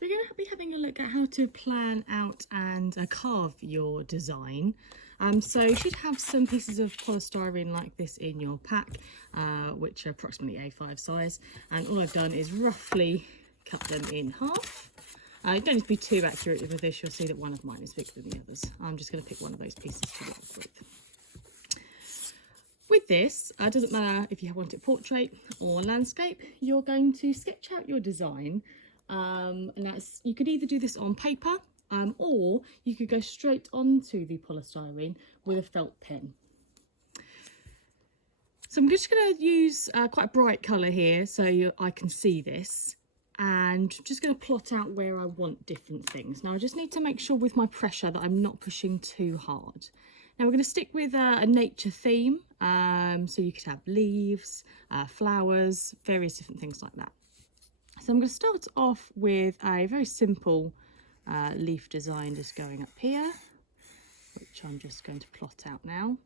So we're going to be having a look at how to plan out and carve your design. So you should have some pieces of polystyrene like this in your pack, which are approximately A5 size. And all I've done is roughly cut them in half. You don't need to be too accurate with this. You'll see that one of mine is bigger than the others. I'm just going to pick one of those pieces to work with. With this, it doesn't matter if you want it portrait or landscape, you're going to sketch out your design. And that's, you could either do this on paper or you could go straight onto the polystyrene with a felt pen. So I'm just going to use quite a bright colour here so I can see this, and just going to plot out where I want different things. Now I just need to make sure with my pressure that I'm not pushing too hard. Now we're going to stick with a nature theme, so you could have leaves, flowers, various different things like that. So I'm going to start off with a very simple leaf design just going up here, which I'm just going to plot out now.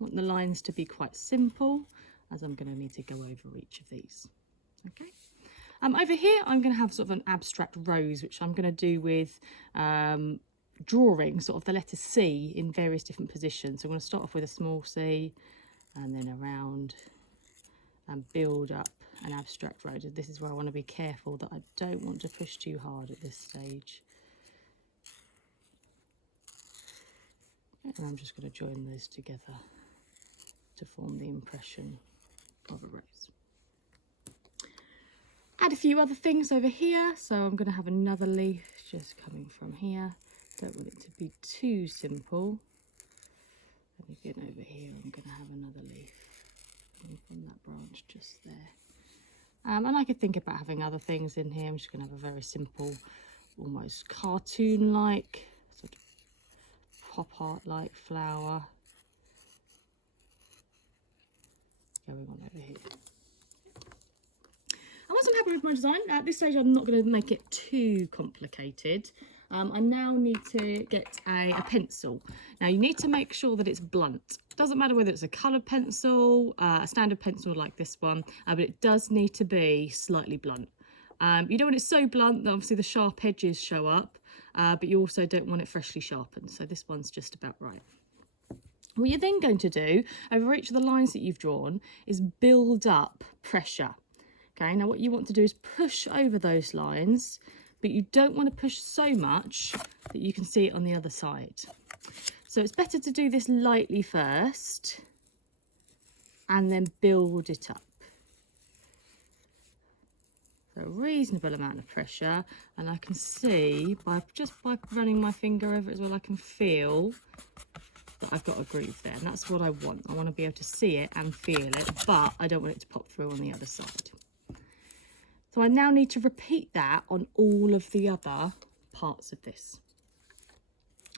I want the lines to be quite simple, as I'm going to need to go over each of these. Okay. Over here I'm going to have sort of an abstract rose, which I'm going to do with drawing sort of the letter C in various different positions. So I'm going to start off with a small C and then around and build up an abstract rose. This is where I want to be careful that I don't want to push too hard at this stage. And I'm just going to join those together to form the impression of a rose. Add a few other things over here. So I'm going to have another leaf just coming from here. Don't want it to be too simple. And again over here I'm going to have another leaf from that branch just there. And I could think about having other things in here. I'm just going to have a very simple, almost cartoon-like, sort of pop art-like flower going on over here. And once I'm happy with my design, at this stage I'm not going to make it too complicated. I now need to get a pencil. Now you need to make sure that it's blunt. Doesn't matter whether it's a coloured pencil, a standard pencil like this one, but it does need to be slightly blunt. You don't want it so blunt that obviously the sharp edges show up, but you also don't want it freshly sharpened. So this one's just about right. What you're then going to do over each of the lines that you've drawn is build up pressure. Okay, now what you want to do is push over those lines, but you don't want to push so much that you can see it on the other side. So it's better to do this lightly first and then build it up. So a reasonable amount of pressure, and I can see just by running my finger over it as well, I can feel that I've got a groove there, and that's what I want. I want to be able to see it and feel it, but I don't want it to pop through on the other side. So I now need to repeat that on all of the other parts of this.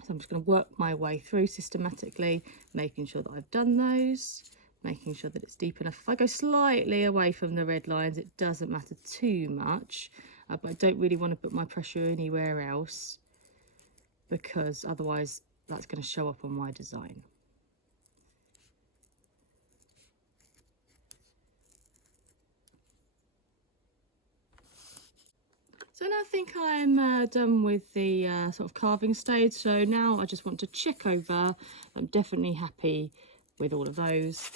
So I'm just going to work my way through systematically, making sure that I've done those, making sure that it's deep enough. If I go slightly away from the red lines, it doesn't matter too much, but I don't really want to put my pressure anywhere else, because otherwise that's going to show up on my design. So now I think I'm done with the sort of carving stage. So now I just want to check over. I'm definitely happy with all of those,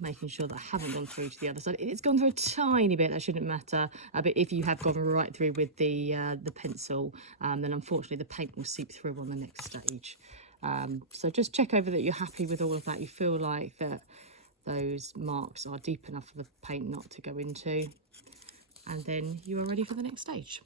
making sure that I haven't gone through to the other side. It's gone through a tiny bit, that shouldn't matter. But if you have gone right through with the pencil, then unfortunately the paint will seep through on the next stage. So just check over that you're happy with all of that. You feel like that those marks are deep enough for the paint not to go into. And then you are ready for the next stage.